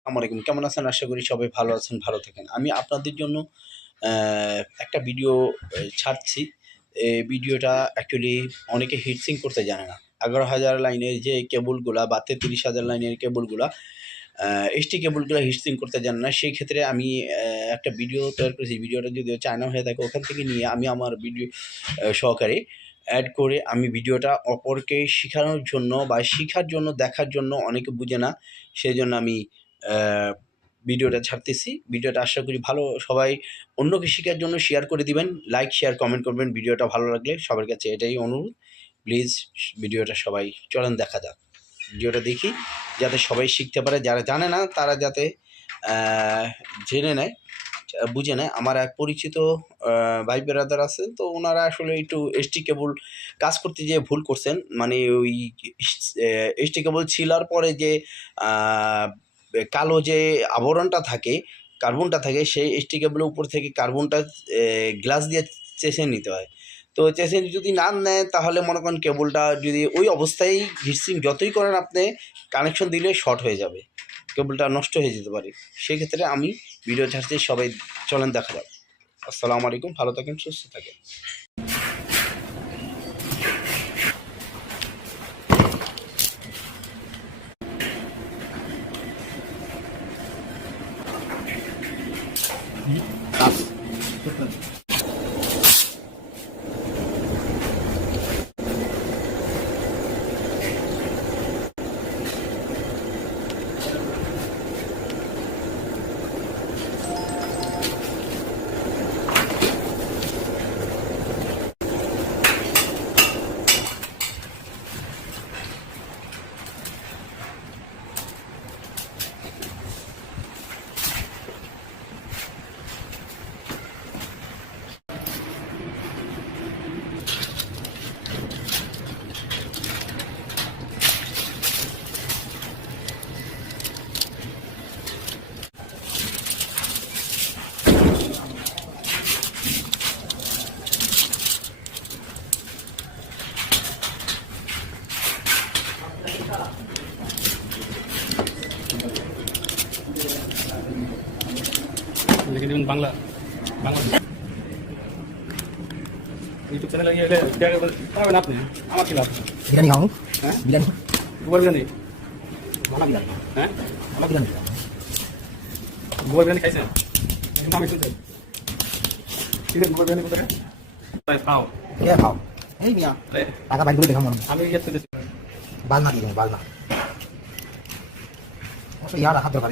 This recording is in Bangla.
আসসালামু আলাইকুম। কেমন আছেন? আশা করি সবাই ভালো আছেন, ভালো থাকেন। আমি আপনাদের জন্য একটা ভিডিও ছাড়ছি। এই ভিডিওটা অ্যাকচুয়ালি অনেকে হিট করতে জানে না। ১১,০০০ লাইনের যে কেবলগুলা বা ৩৩,০০০ লাইনের কেবলগুলা এইচটি কেবলগুলা হিট করতে জানে না। সেই ক্ষেত্রে আমি একটা ভিডিও তৈরি করেছি। ভিডিওটা যদিও চায়না হয়ে থাকে ওখান থেকে নিয়ে আমি আমার ভিডিও সহকারে অ্যাড করে আমি ভিডিওটা অপরকে শিখানোর জন্য বা শিখার জন্য, দেখার জন্য অনেকে বুঝে না। সেজন্য আমি অ্যা ভিডিওটা ছাড়তেছি। ভিডিওটা আশা করি ভালো সবাই অন্যকে শিখার জন্য শেয়ার করে দিবেন। লাইক, শেয়ার, কমেন্ট করবেন। ভিডিওটা ভালো লাগলে সবার কাছে এটাই অনুরোধ। প্লিজ ভিডিওটা সবাই চলেন দেখা যাক। ভিডিওটা দেখি যাতে সবাই শিখতে পারে। যারা জানে না তারা যাতে অ্যা জেনে নেয়, বুঝে নেয়। আমার এক পরিচিত ভাই ব্রাদার আছে। তো উনারা আসলে একটু এসটি কেবল কাজ করতে যেয়ে ভুল করছেন। মানে ওই এসটি কেবল ছিলার পরে যে আ কালো যে আবরণটা থাকে, কার্বনটা থাকে সেই এসটি কেবলের উপর থেকে কার্বনটা গ্লাস দিয়ে চেঁছে নিতে হয়। তো চেঁচে যদি না নেয় তাহলে মনে করেন কেবলটা যদি ওই অবস্থায় হিটসিং যতই করেন আপনি কানেকশন দিলে শর্ট হয়ে যাবে। কেবলটা নষ্ট হয়ে যেতে পারে। সেক্ষেত্রে আমি ভিডিও ছাড়ছি, সবাই চলেন দেখা যাক। আসসালামু আলাইকুম। ভালো থাকেন, সুস্থ থাকেন। লিখে দেবেন বাংলা ইউটিউব চ্যানেলে গিয়ে পাবেন আপনি। আমার কি লাভ? বিরিয়ানি খাও। হ্যাঁ, বিরিয়ানি গোবর বিরিয়ানি। ভালো বিরিয়ানি হ্যাঁ, ভালো বিরিয়ানি গোবর বিরিয়ানি খাইছেন? আমি শুনছেন ঠিক আছে, গোবর বিরিয়ানি কোথায় তাই খাও। কে খাও? এই মিয়া টাকা বাইর করে দেখাম আমি ইয়ে করতেছি বালনা দিয়ে বালনা অবশ্য ইয়ার হাত দরকার